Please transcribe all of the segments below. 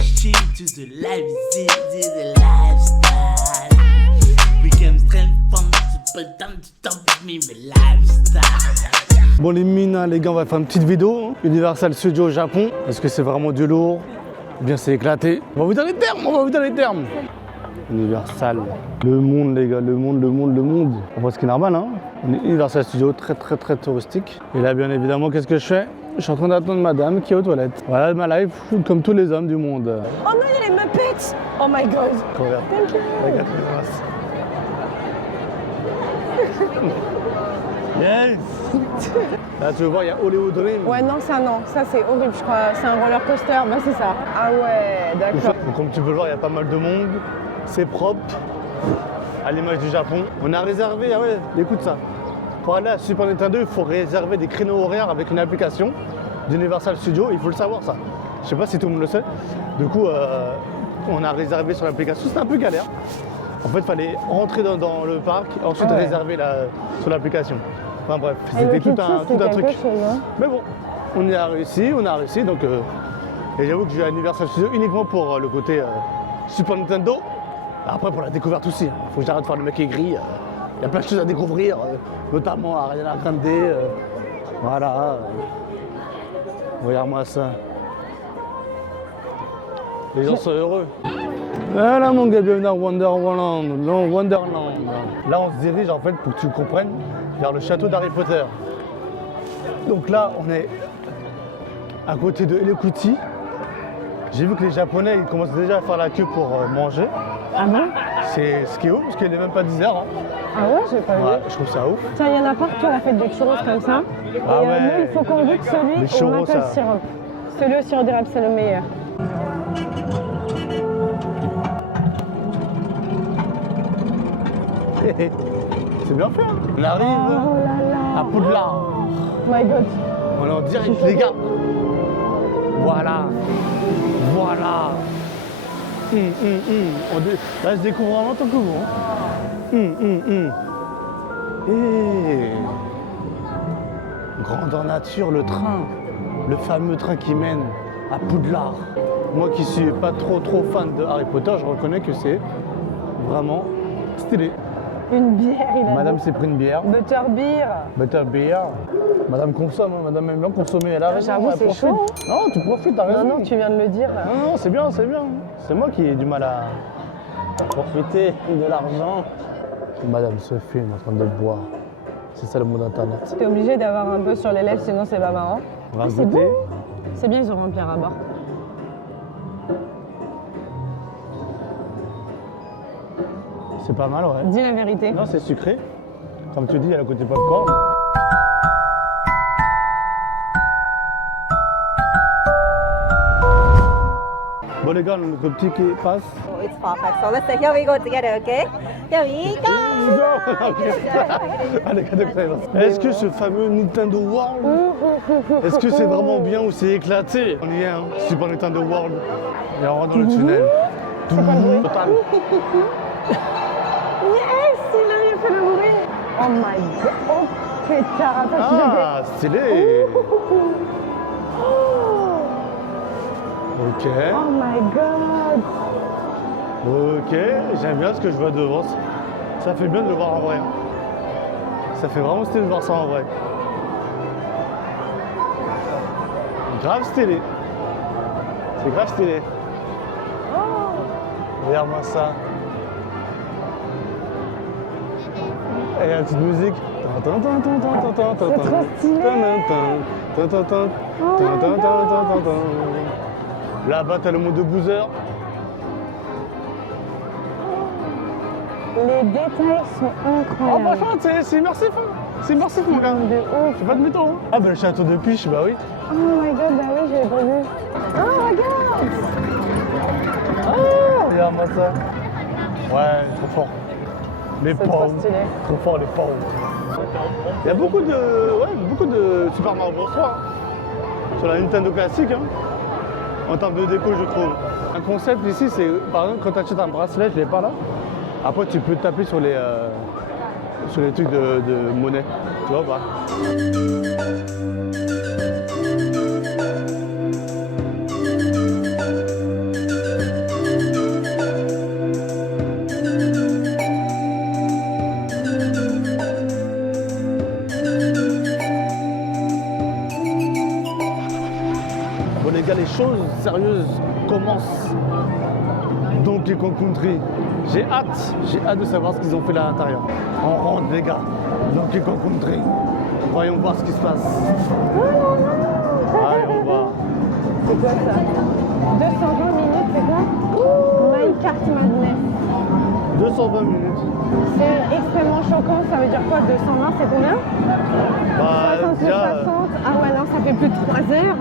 shit to the lifestyle. Became strength from the time to stop with me, the lifestyle. Bon les mines, les gars, on va faire une petite vidéo. Universal Studios au Japon. Est-ce que c'est vraiment du lourd? Ou bien c'est éclaté? On va vous donner les termes, Universal. Le monde les gars, le monde. On voit ce qui est normal hein. On est Universal Studios, très touristique. Et là bien évidemment, qu'est-ce que je fais? Je suis en train d'attendre madame qui est aux toilettes. Voilà ma life, comme tous les hommes du monde. Oh non, il y a les Muppets! Oh my god! Regarde. Thank you! Regarde. Yes! Là tu veux voir, il y a Hollywood Dream. Ouais, non, ça c'est horrible, je crois. C'est un roller coaster, bah c'est ça. Ah ouais, d'accord. Donc, comme tu peux le voir, il y a pas mal de monde. C'est propre, à l'image du Japon. On a réservé, ah ouais, écoute ça. Pour aller à Super Nintendo, il faut réserver des créneaux horaires avec une application d'Universal Studios. Il faut le savoir ça. Je sais pas si tout le monde le sait. Du coup, on a réservé sur l'application. C'était un peu galère. En fait, il fallait rentrer dans le parc, ensuite réserver sur l'application. Enfin bref, c'était tout un truc. Chose, hein. Mais bon, on a réussi. Donc, et j'avoue que je vais à Universal Studios uniquement pour le côté Super Nintendo. Après, pour la découverte aussi. Faut que j'arrête de faire le mec aigri. Il y a plein de choses à découvrir, notamment Ariana Grande. Voilà. Regarde-moi ça. Les gens sont heureux. Voilà mon gars, bienvenue à Wonderland. Là, on se dirige en fait, pour que tu comprennes, vers le château d'Harry Potter. Donc là, on est à côté de Hello Kitty. J'ai vu que les Japonais, ils commencent déjà à faire la queue pour manger. Ah bon? C'est ce qui est ouf, parce qu'il n'est même pas 10h. Hein. Ah ouais, j'ai pas vu. Ouais, je trouve ça ouf. Tiens, il y en a partout à la fête des churros comme ça. Ah Et ouais. nous, il faut qu'on goûte celui Les au churros, maple ça. syrup. Celui au sirop d'érable, c'est le meilleur. C'est bien fait, hein. On arrive Oh là là. à Poudlard. Oh my god. On est en direct, les gars. Voilà. Là, je découvre vraiment tant que vous. Hein. Grandeur nature, le train. Le fameux train qui mène à Poudlard. Moi qui suis pas trop fan de Harry Potter, je reconnais que c'est vraiment stylé. Une bière, il a Madame dit. s'est pris une bière. Butterbeer. Butterbeer. Madame consomme, hein. Madame aime bien consommer. Elle a raison, J'avoue, elle c'est profite. chaud. Non, tu profites, t'as raison. Non, tu viens de le dire. Non, c'est bien. C'est moi qui ai du mal à profiter de l'argent. Madame se filme en train de boire. C'est ça le mot d'internet. T'es obligé d'avoir un peu sur les lèvres, sinon c'est pas marrant. On va C'est goûter. bon. C'est bien, ils auront un pierre à bord. C'est pas mal, ouais. Dis la vérité. Non, c'est sucré. Comme tu dis, il y a le côté popcorn. Bon les gars, notre petit qui passe. Oh, it's perfect. So let's say here we go together, okay? Here we go. Allez, est-ce que ce fameux Nintendo World, est-ce que c'est vraiment bien ou c'est éclaté? On y est, hein, Super Nintendo World. Et on rentre dans le tunnel. Total. Yes, il a fait le bruit. Oh my god. Oh pétard, attends, Ah, stylé. Ok. Oh my god. Ok, j'aime bien ce que je vois devant. Ça fait bien de le voir en vrai. Ça fait vraiment stylé de voir ça en vrai. Grave stylé. C'est grave stylé. Regarde-moi ça. Et il y a une petite musique. C'est trop stylé. Là-bas, t'as le monde de Bowser. Les détails sont Oh, incroyables. franchement, c'est immersif. Hein. C'est immersif, mon gars. De ouf. Fais pas de mytho. Hein. Ah, bah le château de Peach, bah oui. Oh my god, bah oui, j'avais pas vu. Oh, regarde. Oh, regarde-moi ça. Ouais, trop fort. Les C'est trop pauvres. stylé. Trop fort, les pauvres. Il y a beaucoup de Super Mario Bros 3 hein. Sur la Nintendo classique. Hein. En termes de déco, je trouve. Un concept ici, c'est par exemple quand tu achètes un bracelet, je l'ai pas là. Après, tu peux taper sur les trucs de monnaie. Tu vois ou pas? Bon les gars, les choses sérieuses commencent. Donkey Kong Country. J'ai hâte de savoir ce qu'ils ont fait là à l'intérieur. On rentre les gars. Donkey Kong Country. Voyons voir ce qui se passe. Allez, on va. C'est quoi ça? 220 minutes, c'est quoi? Minecraft Madness. 220 minutes. C'est extrêmement choquant, ça veut dire quoi? 220, c'est combien? 60 plus 60. Ah ouais, non, ça fait plus de 3 heures.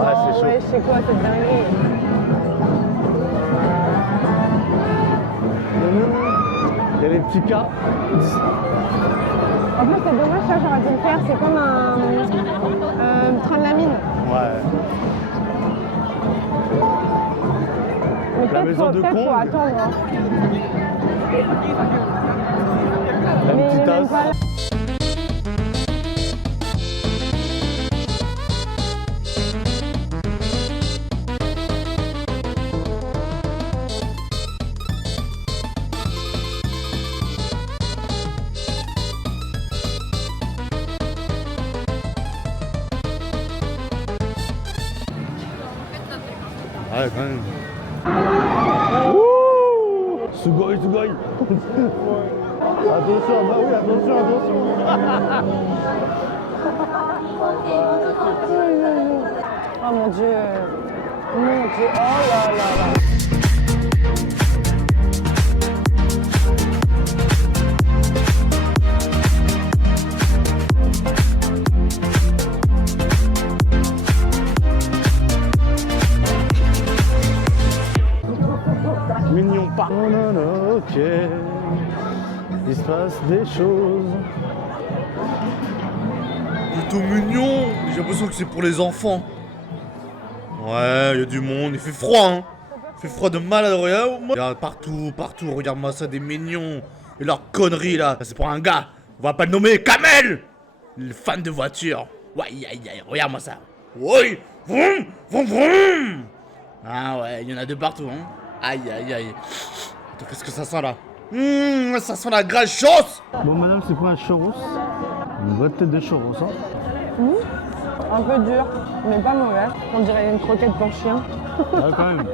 Ouais, c'est chaud. Ouais, je sais quoi, cette dinguerie. Il y a les petits cas. En plus, c'est dommage, ça, j'aurais dû le faire. C'est comme un train de la mine. Ouais. Mais La peut-être maison de faut Kong. attendre. Hein. La Mais petite il est même tasse. pas là. Ouais, quand même. Wouh! Sugoi. Attention, bah oui, attention. Oh mon Dieu. Mon Dieu. Oh là là là. Mignon pas. Oh non, non, ok. Il se passe des choses. Plutôt mignon. J'ai l'impression que c'est pour les enfants. Ouais, il y a du monde. Il fait froid, hein. Il fait froid de malade. Regarde partout. Regarde-moi ça, des mignons. Et leurs conneries là. Ça, c'est pour un gars. On va pas le nommer Kamel. Le fan de voiture. Ouais, regarde-moi ça. Oui. Vroom, vroom, vroom. Ah ouais, il y en a de partout, hein. Aïe. Attends, qu'est-ce que ça sent là? Ça sent la grasse chose. Bon, madame, c'est quoi un churros? Une bonne tête de churros, hein? Un peu dur, mais pas mauvais. On dirait une croquette pour chien. Ouais, quand même.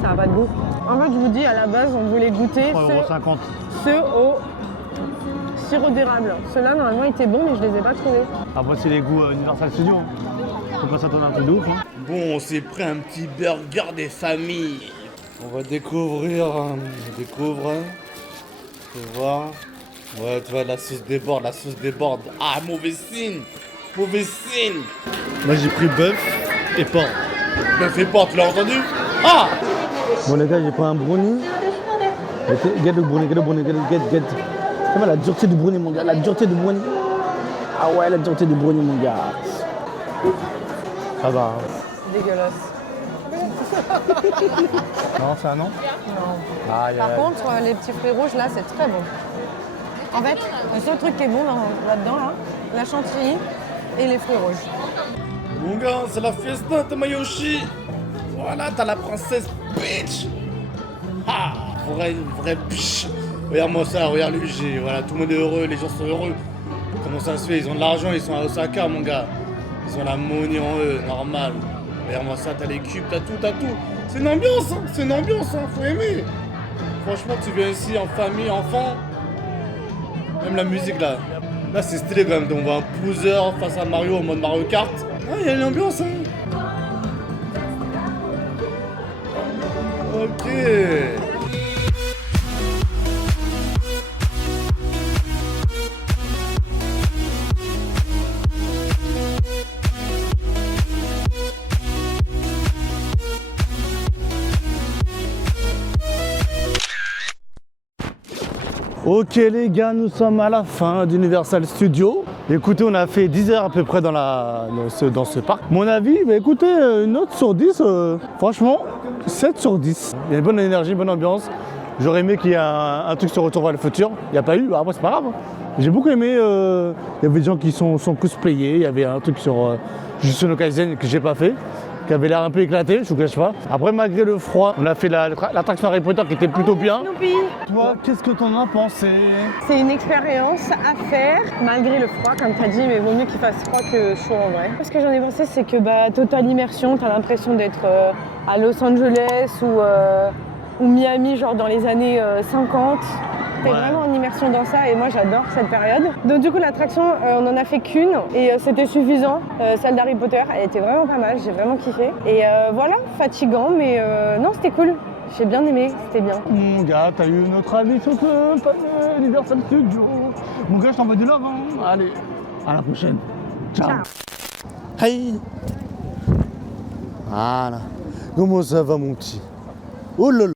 Ça n'a pas de goût. En fait, je vous dis, à la base, on voulait goûter 3,50 €. ceux au sirop d'érable. Ceux-là, normalement, étaient bons, mais je les ai pas trouvés. Après, c'est les goûts Universal Studios. Hein. Faut pas s'attendre à un truc de ouf. Hein. Bon, on s'est pris un petit burger des familles. On va découvrir. On découvre. Tu vas voir. Ouais, tu vois, la sauce déborde. Ah, mauvais signe. Moi, j'ai pris bœuf et porc. Bœuf et porc, tu l'as entendu? Ah! Bon, les gars, j'ai pris un brownie. Get le brownie, get. C'est mal la dureté du brownie, mon gars. La dureté du brownie. Ah ouais, la dureté du brownie, mon gars. Ça va. Hein. Dégueulasse. Non, c'est un non? Non. Par contre, les petits fruits rouges, là, c'est très bon. En fait, le seul truc qui est bon là-dedans, là, la chantilly et les fruits rouges. Mon gars, c'est la fiesta, Tamayoshi. Voilà, t'as la princesse bitch. Ah, vraie bitch. Regarde-moi ça, regarde lui, voilà, tout le monde est heureux, les gens sont heureux. Comment ça se fait? Ils ont de l'argent, ils sont à Osaka, mon gars. Ils ont la monnaie en eux, normal. Regarde-moi ça, t'as les cubes, t'as tout. C'est une ambiance, faut aimer. Franchement, tu viens ici en famille, enfant. Même la musique là. Là, c'est stylé quand même. On voit un Bowser face à Mario en mode Mario Kart. Ah, il y a une ambiance, hein. Ok. Ok les gars, nous sommes à la fin d'Universal Studios. Écoutez, on a fait 10 heures à peu près dans ce parc. Mon avis, bah écoutez, une note sur 10, franchement, 7 sur 10. Il y a une bonne énergie, une bonne ambiance. J'aurais aimé qu'il y ait un truc sur Retour vers le futur. Il n'y a pas eu, après c'est pas grave. J'ai beaucoup aimé, il y avait des gens qui sont cosplayés, il y avait un truc sur Jujutsu no Kaisen que j'ai pas fait, qui avait l'air un peu éclaté, je vous cache pas. Après, malgré le froid, on a fait l'attraction Harry Potter qui était plutôt bien. Snoopy. Toi, qu'est-ce que t'en as pensé? C'est une expérience à faire malgré le froid, comme tu as dit, mais vaut mieux qu'il fasse froid que chaud en vrai. Ce que j'en ai pensé, c'est que totale immersion, tu as l'impression d'être à Los Angeles ou Miami, genre dans les années 50. T'es vraiment en immersion dans ça et moi j'adore cette période. Donc du coup l'attraction, on en a fait qu'une et c'était suffisant. Celle d'Harry Potter, elle était vraiment pas mal, j'ai vraiment kiffé. Et voilà, fatigant, mais non, c'était cool. J'ai bien aimé, c'était bien. Mon gars, t'as eu notre avis sur ce panel Universal Studios. Mon gars, je t'envoie du love, hein. Allez, à la prochaine. Ciao. Hey. Voilà. Comment ça va, mon petit? Oh là là.